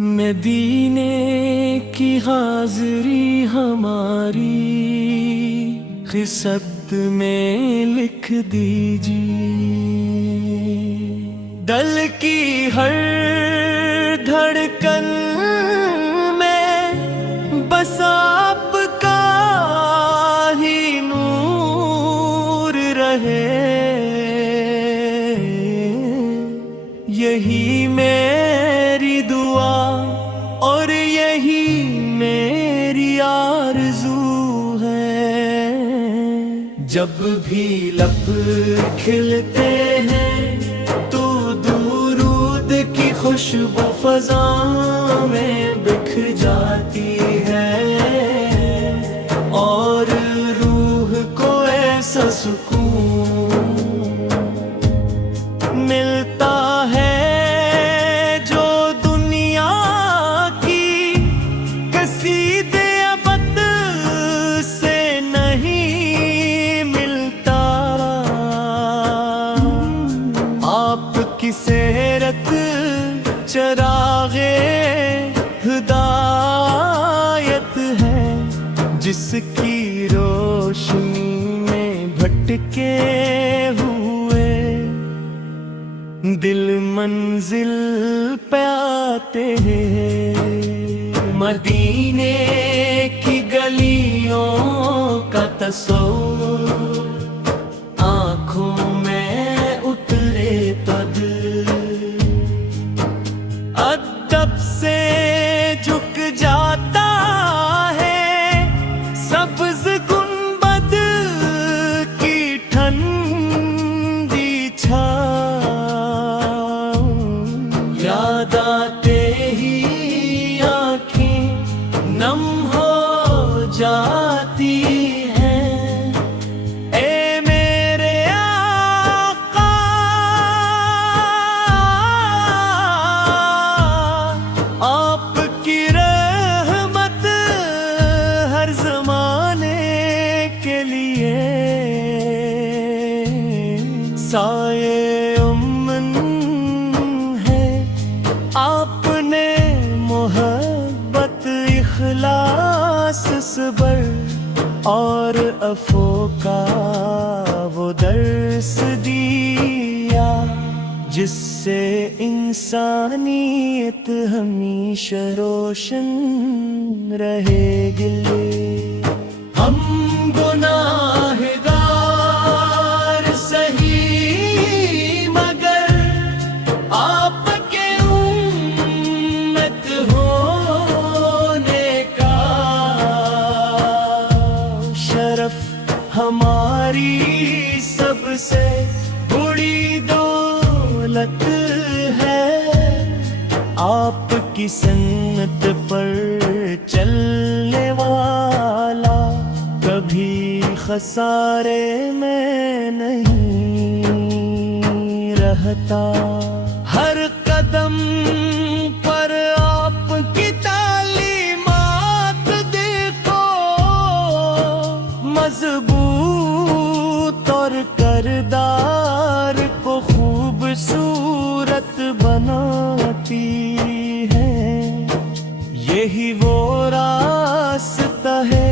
مدینے کی حاضری ہماری قصد میں لکھ دیجیے، دل کی ہر دھڑکن میں بس آپ کا ہی نور رہے، یہی میری دعا اور یہی میری آرزو ہے۔ جب بھی لب کھلتے ہیں تو درود کی خوشبو فضا میں بکھر جاتی ہے، اور روح کو ایسا سکون ملتا ہے جو دنیا کی کسید ابد سے نہیں ملتا۔ آپ کی سیرت چراغ ہدایت ہے، جس کی روشنی میں بھٹکے ہوئے دل منزل پہ آتے ہیں۔ مدینے کی گلیوں کا تصور آنکھوں میں اترے تد، ادب سے جھک جاتا ہے سبز گنبد کی ٹھنڈی چھاؤں، یاد آتے ہی آنکھیں نم ہو جاتی ہیں۔ اے میرے آقا، آپ کی رحمت ہر زمانے کے لیے سائے امن ہے۔ آپ نے محبت، اخلاص، صبر اور عفو کا وہ درس دیا، جس سے انسانیت ہمیشہ روشن رہے گی۔ ہم گناہ گار سہی مگر آپ کے امت ہونے کا شرف ہماری سب سے بڑی دولت ہے۔ آپ کی سنت پر چلنے والا کبھی خسارے میں نہیں رہتا۔ ہر قدم پر آپ کی تعلیمات دیکھو، مضبوط اور کردار کو خوبصورت بناتی ہے۔ یہی وہ راستہ ہے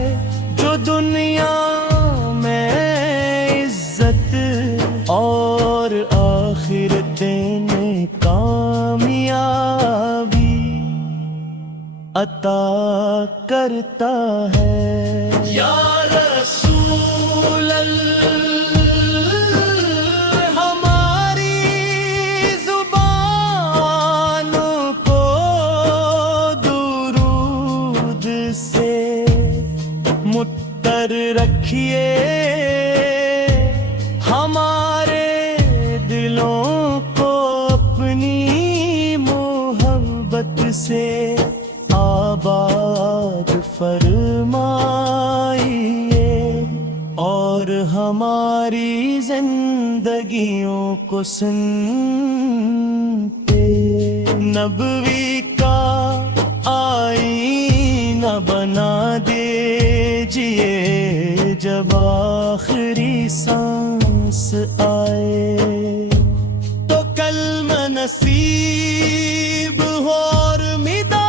جو دنیا میں عزت اور آخرتیں میں کامیابی عطا کرتا ہے۔ یا رسول اللہ، متر رکھیے ہمارے دلوں کو اپنی محبت سے آباد فرمائیے، اور ہماری زندگیوں کو سنتے نبوی کا آئینہ بنا دیجئے، جب آخری سانس آئے تو کلمہ نصیب ہو اور مداد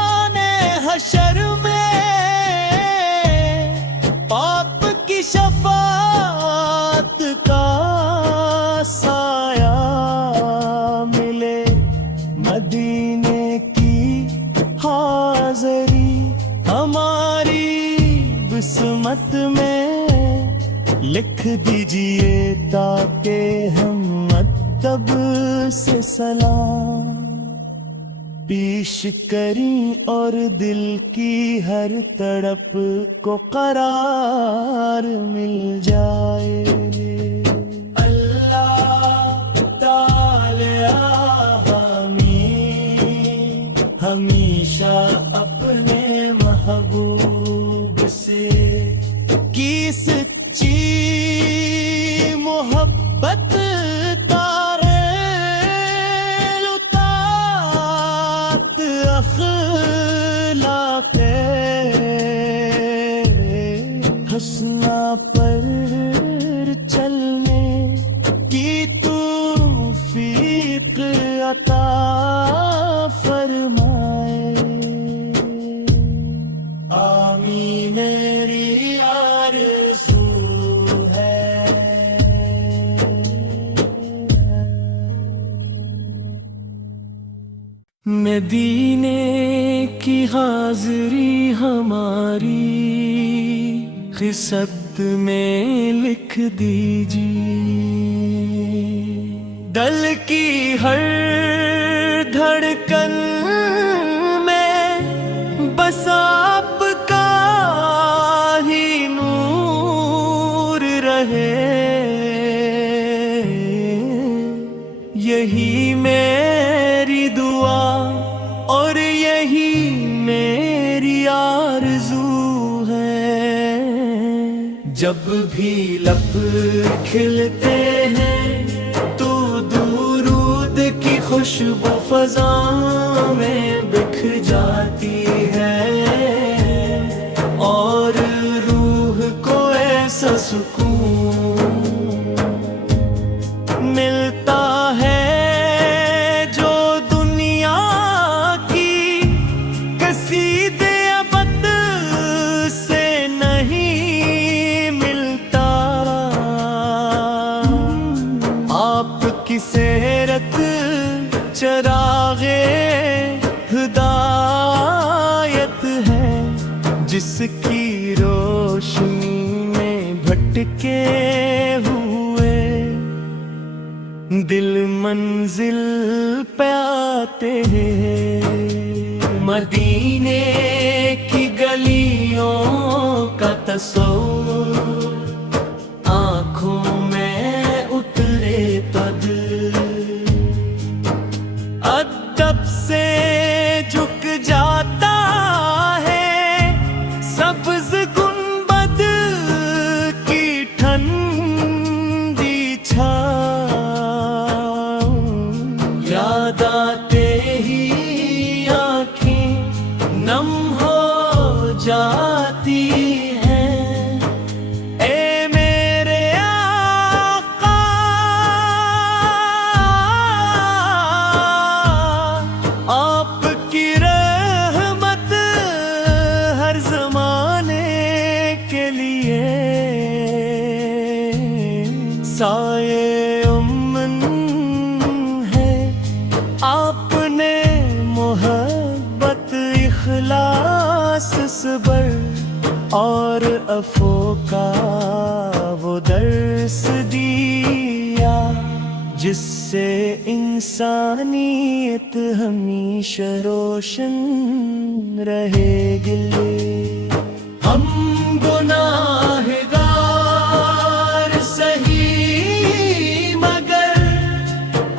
لکھ دیجئے تاکہ ہم ادب سے سلام پیش کریں اور دل کی ہر تڑپ کو قرار مل جائے۔ اللہ تعالی ہمیشہ اپنے محبوب سے کی سچی محبت حسنہ پر چلنے کی توفیق عطا فرمائے۔ آمین میری آرزو ہے۔ مدینے کی حاضری ہماری خصد میں لکھ دیجیے، دل کی ہر دھڑکن میں بس آپ کا ہی نور رہے، یہی میری دعا اور یہی میری آرزو ہے۔ جب بھی لب کھلتے ہیں تو درود کی خوشبو فضا میں بکھر جاتی ہے، اور روح کو ایسا سکون ملتا ہے جو دنیا کی کسید ابد سے نہیں ملتا۔ آپ کی سیرت چراغ ہدایت ہے، جس کی روشنی میں بھٹکے ہوئے دل منزل پہ آتے ہیں۔ مدینے کی گلیوں کا تصور آنکھوں میں اترے تد، ادب سے جھک جاتا ہے سبز گنبد کی ٹھنڈی چھاؤں، یاد آتے ہی آنکھیں نم ہو جاتی ہیں۔ اے میرے آقا آپ کی رحمت ہر زمانے کے لیے سائے امن ہے، آپ نے محبت اخلاص صبر اور عفو کا وہ درس دیا، جس سے انسانیت ہمیشہ روشن رہے گی۔ ہم گناہ گار سہی مگر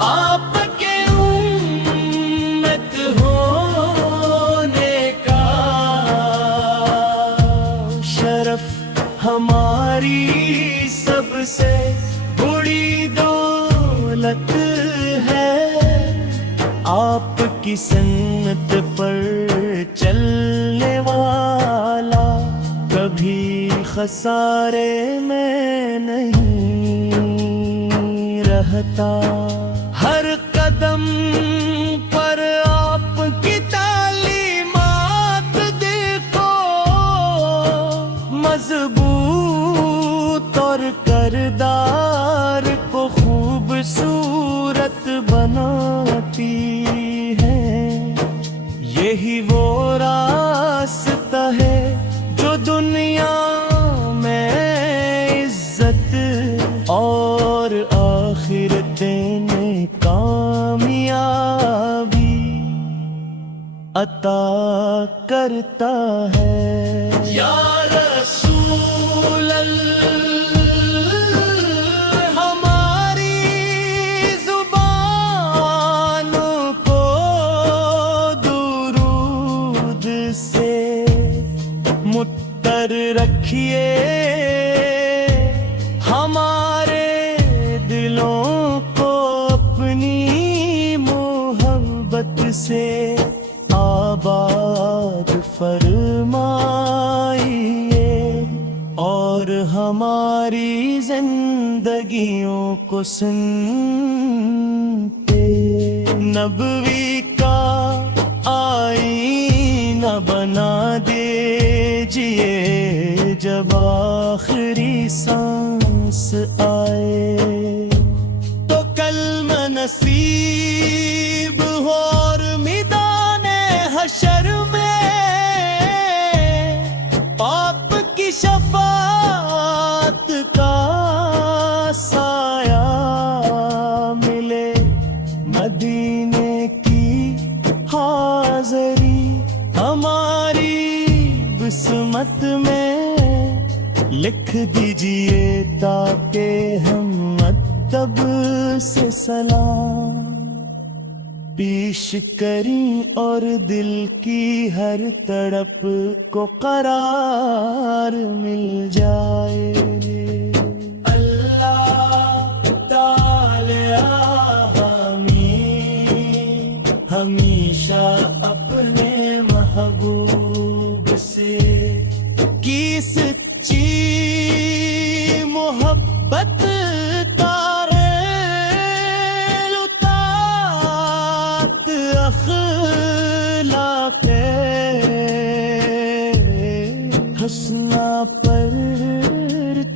آپ کے امت ہونے کا شرف ہماری سب سے بڑی دولت ہے۔ آپ کی سنت پر چلنے والا کبھی خسارے میں نہیں رہتا، ہر قدم پر آپ کی تعلیمات دیکھو مضبوط اور کردار کو خوبصورت بناتی ہے۔ یہی وہ راستہ ہے جو دنیا میں عزت عطا کرتا ہے۔ یا رسول اللہ ہماری زبانوں کو درود سے متر رکھیے، ہمارے دلوں کو اپنی محبت سے آباد فرمائیے، اور ہماری زندگیوں کو سنتے نبوی کا آئینہ بنا دیجئے، جب آخری سانس آئے تو کلمہ نصیب ہو، اور میدان حشر میں آپ کی شفاعت کا سایہ ملے، مدینے کی حاضری ہماری قسمت میں لکھ دیجئے، تاکہ ہم ادب سے سلام پیش کریں اور دل کی ہر تڑپ کو قرار مل جائے۔ اللہ تعالی حمید ہمیشہ اپنے محبوب سے کی سچی محبت حسنہ پر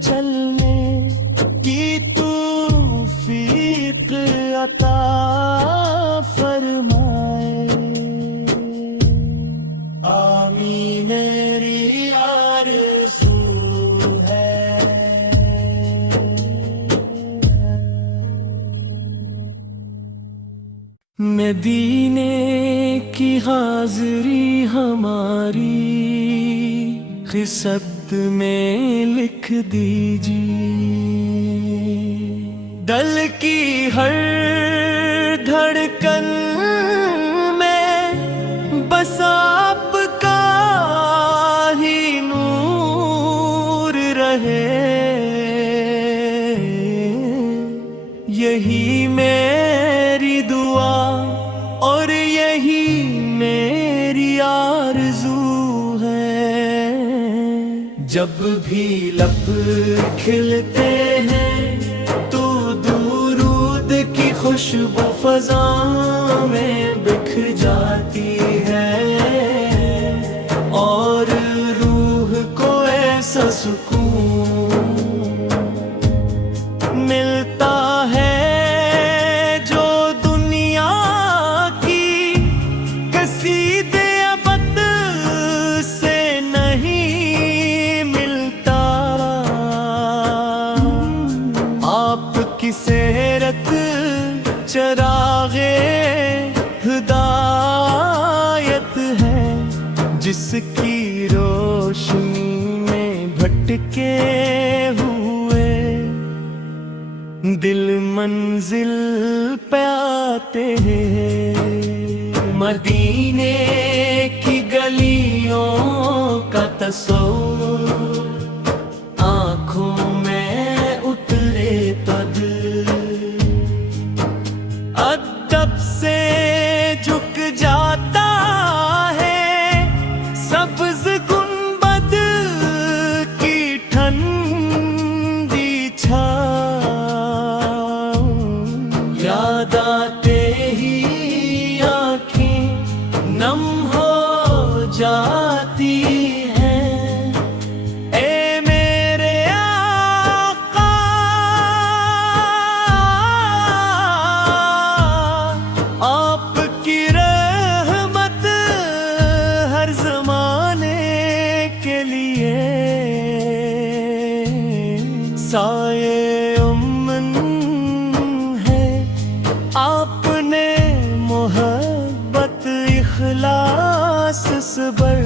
چلنے کی توفیق عطا فرمائے، آمین میری آرزو ہے۔ مدینے کی حاضری ہماری خصت میں لکھ دیجیے، دل کی ہر دھڑکن میں بس آپ کا ہی نور رہے، یہی میری دعا اور یہی میری آرزو ہے۔ جب بھی لب کھلتے ہیں تو درود کی خوشبو فضا میں بکھر جاتی ہے، اور روح کو ایسا سکون ملتا ہے جو دنیا کی کسید ابد سے نہیں ملتا۔ آپ کی سیرت چراغ ہدایت ہے، جس کی روشنی میں بھٹکے ہوئے دل منزل پہ آتے ہیں۔ مدینے کی گلیوں کا تصور آنکھوں میں اترے تو دل ادب سے جھک جاتا ہے، سبز گنبد کی ٹھنڈی چھاؤں یاد آتے ہی آنکھیں نم ہو جاتی ہیں۔ اے میرے آقا آپ کی رحمت ہر زمانے کے لیے سائے امن ہے، آپ نے محبت اخلاص پاس صبر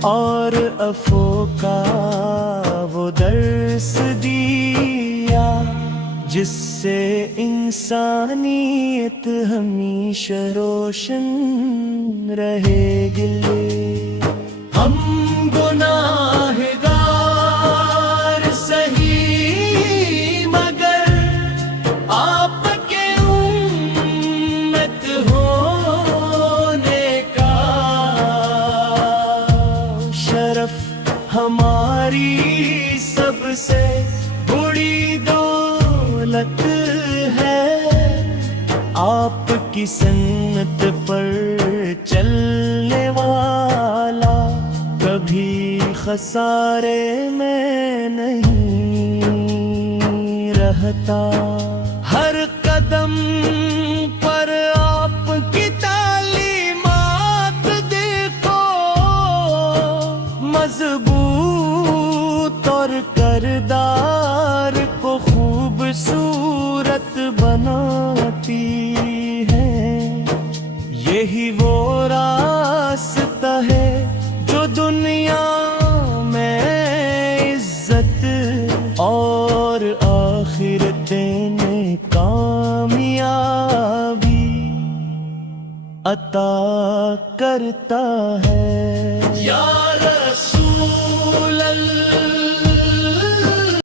اور عفو کا وہ درس دیا، جس سے انسانیت ہمیشہ روشن رہے گی۔ ہم گناہگار سہی مگر آپ کے امت ہونے کا شرف ہماری سب سے بڑی دولت ہے۔ آپ کی سنت پر چلنے والا کبھی خسارے میں نہیں رہتا۔ ہر قدم پر آپ کی تعلیمات دیکھو، مضبوط اور کردار کو خوبصورت بناتی ہے۔ یہی وہ راستہ ہے جو دنیا میں عزت اور آخرت میں کامیابی عطا کرتا ہے۔